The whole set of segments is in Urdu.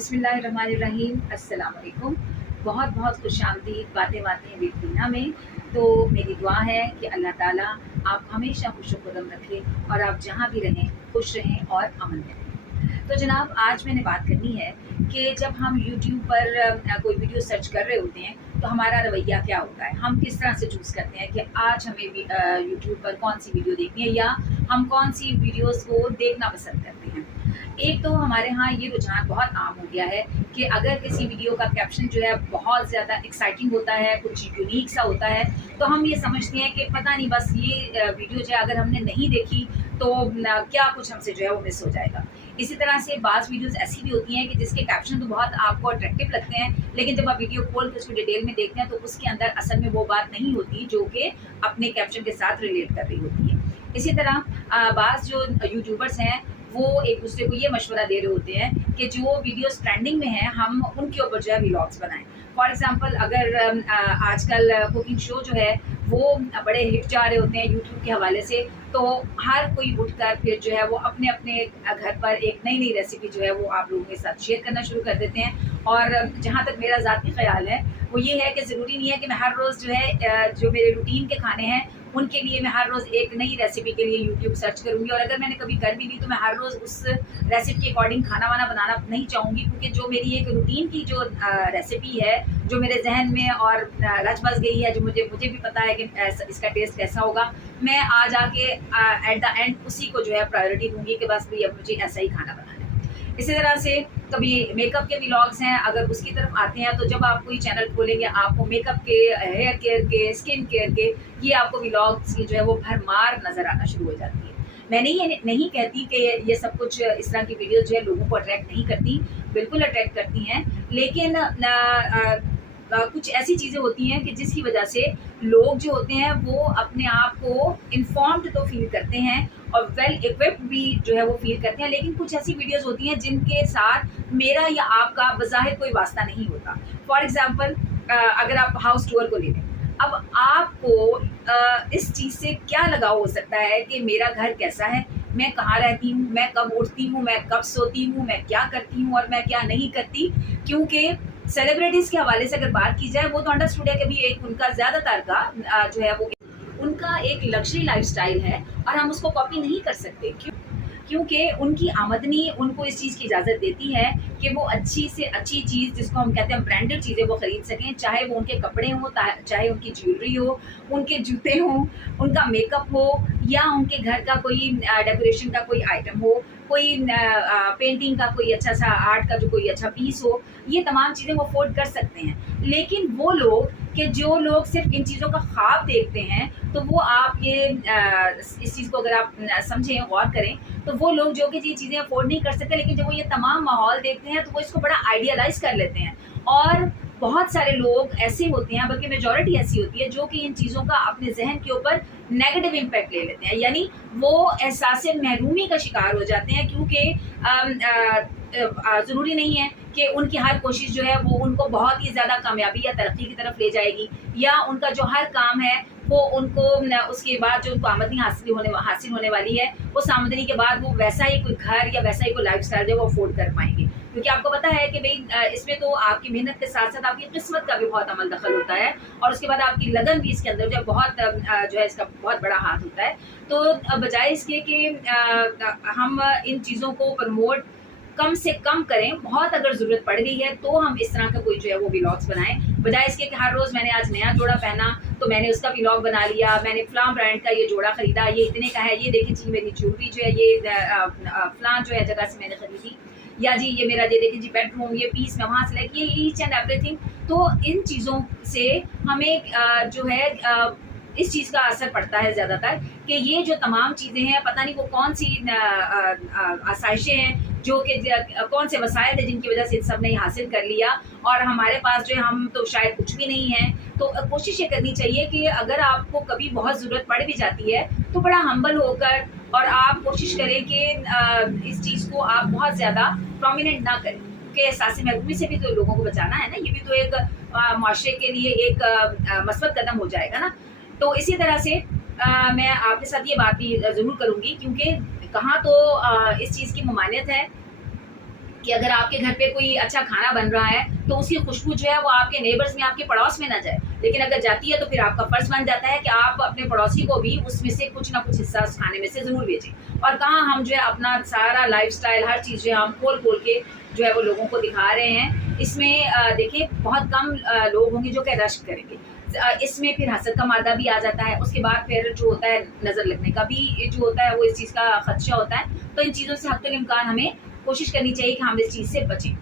بسم اللہ الرحمن الرحیم، السلام علیکم۔ بہت بہت خوش آمدید باتیں باتیں ود ٹینا میں۔ تو میری دعا ہے کہ اللہ تعالیٰ آپ ہمیشہ خوش و خرم رکھے اور آپ جہاں بھی رہیں خوش رہیں اور امن میں رہیں۔ تو جناب، آج میں نے بات کرنی ہے کہ جب ہم یوٹیوب پر کوئی ویڈیو سرچ کر رہے ہوتے ہیں تو ہمارا رویہ کیا ہوتا ہے، ہم کس طرح سے چوز کرتے ہیں کہ آج ہمیں یوٹیوب پر کون سی ویڈیو دیکھنی ہے یا ہم کون سی ویڈیوز کو دیکھنا پسند کرتے ہیں۔ ایک تو ہمارے ہاں یہ رجحان بہت عام ہو گیا ہے کہ اگر کسی ویڈیو کا کیپشن جو ہے بہت زیادہ ایکسائٹنگ ہوتا ہے، کچھ یونیک سا ہوتا ہے، تو ہم یہ سمجھتے ہیں کہ پتہ نہیں بس یہ ویڈیو جو ہے اگر ہم نے نہیں دیکھی تو کیا کچھ ہم سے جو ہے وہ مس ہو جائے گا۔ اسی طرح سے بعض ویڈیوز ایسی بھی ہوتی ہیں کہ جس کے کیپشن تو بہت آپ کو اٹریکٹیو لگتے ہیں، لیکن جب آپ ویڈیو کھول کے اس کو ڈیٹیل میں دیکھتے ہیں تو اس کے اندر اصل میں وہ بات نہیں ہوتی جو کہ اپنے کیپشن کے ساتھ ریلیٹ کر رہی ہوتی ہے۔ اسی طرح بعض جو یوٹیوبرس ہیں وہ ایک دوسرے کو یہ مشورہ دے رہے ہوتے ہیں کہ جو ویڈیوز ٹرینڈنگ میں ہیں ہم ان کے اوپر جو ہے ولاگس بنائیں۔ فار ایگزامپل، اگر آج کل کوکنگ شو جو ہے وہ بڑے ہٹ جا رہے ہوتے ہیں یوٹیوب کے حوالے سے، تو ہر کوئی اٹھ کر پھر جو ہے وہ اپنے اپنے گھر پر ایک نئی نئی ریسیپی جو ہے وہ آپ لوگوں کے ساتھ شیئر کرنا شروع کر دیتے ہیں۔ اور جہاں تک میرا ذاتی خیال ہے وہ یہ ہے کہ ضروری نہیں ہے کہ میں ہر روز جو ہے جو میرے روٹین کے کھانے ہیں ان کے لیے میں ہر روز ایک نئی ریسیپی کے لیے یوٹیوب سرچ کروں گی، اور اگر میں نے کبھی کر بھی لی تو میں ہر روز اس ریسیپی کے اکارڈنگ کھانا وانا بنانا نہیں چاہوں گی، کیونکہ جو میری ایک روٹین کی جو ریسیپی ہے جو میرے ذہن میں اور رچ بس گئی ہے، جو مجھے بھی پتا ہے کہ اس کا ٹیسٹ کیسا ہوگا، میں آ جا کے ایٹ دا اینڈ اسی کو جو ہے پرائیورٹی دوں گی کہ بس بھائی اب مجھے ایسا ہی کھانا بنانا ہے۔ اسی طرح سے کبھی میک اپ کے ولاگس ہیں، اگر اس کی طرف آتے ہیں تو جب آپ کوئی چینل کھولیں گے آپ کو میک اپ کے، ہیئر کیئر کے، اسکن کیئر کے، یہ آپ کو ولاگس کی جو ہے وہ بھرمار نظر آنا شروع ہو جاتی ہے۔ میں نے یہ نہیں کہتی کہ یہ سب کچھ اس طرح کی ویڈیوز جو ہے لوگوں کو اٹریکٹ نہیں کرتی، بالکل اٹریکٹ کرتی ہیں، لیکن کچھ ایسی چیزیں ہوتی ہیں کہ جس کی وجہ سے لوگ جو ہوتے ہیں وہ اپنے آپ کو انفارمڈ تو فیل کرتے ہیں اور ویل ایکوپڈ بھی جو ہے وہ فیل کرتے ہیں، لیکن کچھ ایسی ویڈیوز ہوتی ہیں جن کے ساتھ میرا یا آپ کا بظاہر کوئی واسطہ نہیں ہوتا۔ فار ایگزامپل، اگر آپ ہاؤس ٹور کو لے لیں، اب آپ کو اس چیز سے کیا لگاؤ ہو سکتا ہے کہ میرا گھر کیسا ہے، میں کہاں رہتی ہوں، میں کب اٹھتی ہوں، میں کب سوتی ہوں، میں کیا کرتی ہوں اور میں کیا نہیں کرتی، کیونکہ سیلیبریٹیز کے حوالے سے اگر بات کی جائے وہ تو انڈرسٹوڈ ہے کہ بھی ایک ان کا زیادہ تر کا جو ہے وہ ان کا ایک لگژری لائف سٹائل ہے اور ہم اس کو کاپی نہیں کر سکتے، کیونکہ ان کی آمدنی ان کو اس چیز کی اجازت دیتی ہے کہ وہ اچھی سے اچھی چیز، جس کو ہم کہتے ہیں برانڈڈ چیزیں، وہ خرید سکیں، چاہے وہ ان کے کپڑے ہوں، چاہے ان کی جیولری ہو، ان کے جوتے ہوں، ان کا میک اپ ہو، یا ان کے گھر کا کوئی ڈیکوریشن کا کوئی آئٹم ہو، کوئی پینٹنگ کا کوئی اچھا سا آرٹ کا جو کوئی اچھا پیس ہو، یہ تمام چیزیں وہ افورڈ کر سکتے ہیں۔ لیکن وہ لوگ کہ جو لوگ صرف ان چیزوں کا خواب دیکھتے ہیں، تو وہ آپ یہ اس چیز کو اگر آپ سمجھیں، غور کریں، تو وہ لوگ جو کہ یہ چیزیں افورڈ نہیں کر سکتے، لیکن جب وہ یہ تمام ماحول دیکھتے ہیں تو وہ اس کو بڑا آئیڈیالائز کر لیتے ہیں۔ اور بہت سارے لوگ ایسے ہوتے ہیں، بلکہ میجورٹی ایسی ہوتی ہے جو کہ ان چیزوں کا اپنے ذہن کے اوپر نیگیٹو امپیکٹ لے لیتے ہیں، یعنی وہ احساس محرومی کا شکار ہو جاتے ہیں، کیونکہ ضروری نہیں ہے کہ ان کی ہر کوشش جو ہے وہ ان کو بہت ہی زیادہ کامیابی یا ترقی کی طرف لے جائے گی، یا ان کا جو ہر کام ہے وہ ان کو اس کے بعد جو ان کو آمدنی حاصل ہونے والی ہے، اس آمدنی کے بعد وہ ویسا ہی کوئی گھر یا ویسا ہی کوئی لائف سٹائل جو وہ افورڈ کر پائیں گے، کیونکہ آپ کو پتہ ہے کہ بھائی اس میں تو آپ کی محنت کے ساتھ ساتھ آپ کی قسمت کا بھی بہت عمل دخل ہوتا ہے، اور اس کے بعد آپ کی لگن بھی اس کے اندر جو ہے بہت جو ہے اس کا بہت بڑا ہاتھ ہوتا ہے۔ تو بجائے اس کے کہ ہم ان چیزوں کو پروموٹ کم سے کم کریں، بہت اگر ضرورت پڑ گئی ہے تو ہم اس طرح کا کوئی جو ہے وہ ولاگس بنائیں، بجائے اس کے کہ ہر روز میں نے آج نیا جوڑا پہنا تو میں نے اس کا ولاگ بنا لیا، میں نے فلاں برانڈ کا یہ جوڑا خریدا، یہ اتنے کا ہے، یہ دیکھیں جی میری جیولری جو ہے یہ فلاں جو ہے جگہ سے میں نے خریدی، یا جی یہ میرا یہ دیکھیں جی بیڈ روم، یہ پیس میں وہاں سے لے کے ایچ اینڈ ایوری تھنگ۔ تو ان چیزوں سے ہمیں جو ہے اس چیز کا اثر پڑتا ہے زیادہ تر کہ یہ جو تمام چیزیں ہیں، پتہ نہیں وہ کون سی آسائشیں ہیں، جو کہ کون سے وسائل ہیں جن کی وجہ سے ان سب نے حاصل کر لیا، اور ہمارے پاس جو ہے ہم تو شاید کچھ بھی نہیں ہیں۔ تو کوشش یہ کرنی چاہیے کہ اگر آپ کو کبھی بہت ضرورت پڑ بھی جاتی ہے تو بڑا ہمبل ہو کر، اور آپ کوشش کریں کہ اس چیز کو آپ بہت زیادہ پرومیننٹ نہ کریں، کیونکہ احساس محرومی سے بھی تو لوگوں کو بچانا ہے نا، یہ بھی تو ایک معاشرے کے لیے ایک مثبت قدم ہو جائے گا نا۔ تو اسی طرح سے میں آپ کے ساتھ یہ بات بھی ضرور کروں گی، کیونکہ کہاں تو اس چیز کی ممانعت ہے کہ اگر آپ کے گھر پہ کوئی اچھا کھانا بن رہا ہے تو اس کی خوشبو جو ہے وہ آپ کے نیبرز میں، آپ کے پڑوس میں نہ جائے، لیکن اگر جاتی ہے تو پھر آپ کا فرض بن جاتا ہے کہ آپ اپنے پڑوسی کو بھی اس میں سے کچھ نہ کچھ حصہ اس کھانے میں سے ضرور بھیجیں. اور کہاں ہم جو ہے اپنا سارا لائف سٹائل، ہر چیز جو ہے ہم کھول کھول کے جو ہے وہ لوگوں کو دکھا رہے ہیں. اس میں دیکھیں بہت کم لوگ ہوں گے جو کہ رشک کریں گے. اس میں پھر حسد کا مادہ بھی آ جاتا ہے. اس کے بعد پھر جو ہوتا ہے نظر لگنے کا بھی جو ہوتا ہے وہ اس چیز کا خدشہ ہوتا ہے. تو ان چیزوں سے حتی الامکان ہمیں کوشش کرنی چاہیے کہ ہم اس چیز سے بچیں.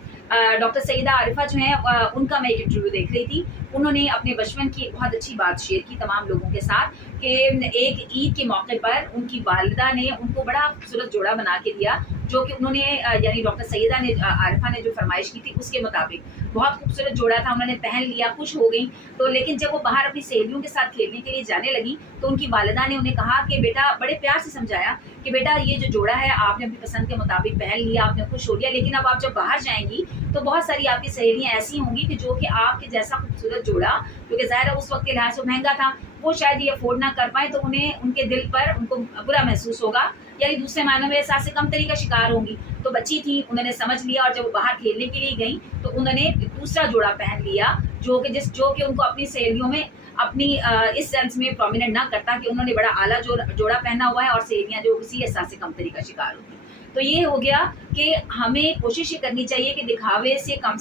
ڈاکٹر سیدہ عارفہ جو ہیں ان کا میں ایک انٹرویو دیکھ رہی تھی. انہوں نے اپنے بچپن کی ایک بہت اچھی بات شیئر کی تمام لوگوں کے ساتھ کہ ایک عید کے موقع پر ان کی والدہ نے ان کو بڑا خوبصورت جوڑا بنا کے دیا، جو کہ انہوں نے یعنی ڈاکٹر سیدہ نے عارفہ نے جو فرمائش کی تھی اس کے مطابق بہت خوبصورت جوڑا تھا. انہوں نے پہن لیا، خوش ہو گئی. تو لیکن جب وہ باہر اپنی سہیلیوں کے ساتھ کھیلنے کے لیے جانے لگی تو ان کی والدہ نے انہیں کہا کہ بیٹا، بڑے پیار سے سمجھایا کہ بیٹا یہ جو جوڑا ہے آپ نے اپنی پسند کے مطابق پہن لیا، آپ نے خوش ہو لیا، لیکن اب آپ جب باہر جائیں گی تو بہت ساری آپ کی سہیلیاں ایسی ہوں گی کہ جو کہ آپ کے جیسا خوبصورت جوڑا، کیونکہ ظاہر ہے اس وقت کے لحاظ سے مہنگا تھا، وہ شاید یہ افورڈ نہ کر پائیں، تو انہیں ان کے دل پر ان کو برا محسوس ہوگا، یعنی دوسرے معنوں میں احساس سے کمتری کا شکار ہوں گی. تو بچی تھی، انہوں نے سمجھ لیا، اور جب وہ باہر کھیلنے کے لیے گئیں تو انہوں نے دوسرا جوڑا پہن لیا جو کہ ان کو اپنی سہیلیوں میں اپنی اس سینس میں پرومیننٹ نہ کرتا کہ انہوں نے بڑا اعلیٰ جوڑا پہنا ہوا ہے اور سہیلیاں جو اسی احساس سے کمتری کا شکار ہوتی. تو یہ ہو گیا کہ ہمیں کوشش یہ کرنی چاہیے کہ دکھاوے سے کم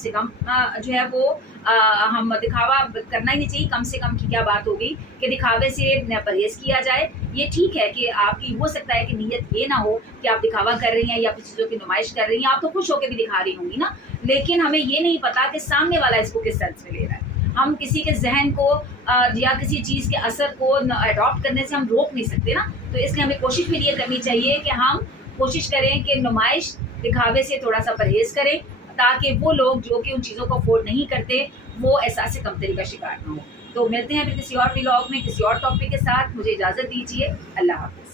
جو ہے وہ ہم دکھاوا کرنا ہی نہیں چاہیے. کم سے کم کی کیا بات ہوگی کہ دکھاوے سے پرہیز کیا جائے. یہ ٹھیک ہے کہ آپ کی ہو سکتا ہے کہ نیت یہ نہ ہو کہ آپ دکھاوا کر رہی ہیں یا کچھ چیزوں کی نمائش کر رہی ہیں، آپ تو خوش ہو کے بھی دکھا رہی ہوں گی نا، لیکن ہمیں یہ نہیں پتا کہ سامنے والا اس کو کس سینس میں لے رہا ہے. ہم کسی کے ذہن کو یا کسی چیز کے اثر کو اڈاپٹ کرنے سے ہم روک نہیں سکتے نا. تو اس لیے ہمیں کوشش بھی یہ کرنی چاہیے کہ ہم کوشش کریں کہ نمائش دکھاوے سے تھوڑا سا پرہیز کریں، تاکہ وہ لوگ جو کہ ان چیزوں کو افورڈ نہیں کرتے وہ احساس کمتری کا شکار نہ ہو. تو ملتے ہیں پھر کسی اور ولاگ میں کسی اور ٹاپک کے ساتھ. مجھے اجازت دیجیے. اللہ حافظ.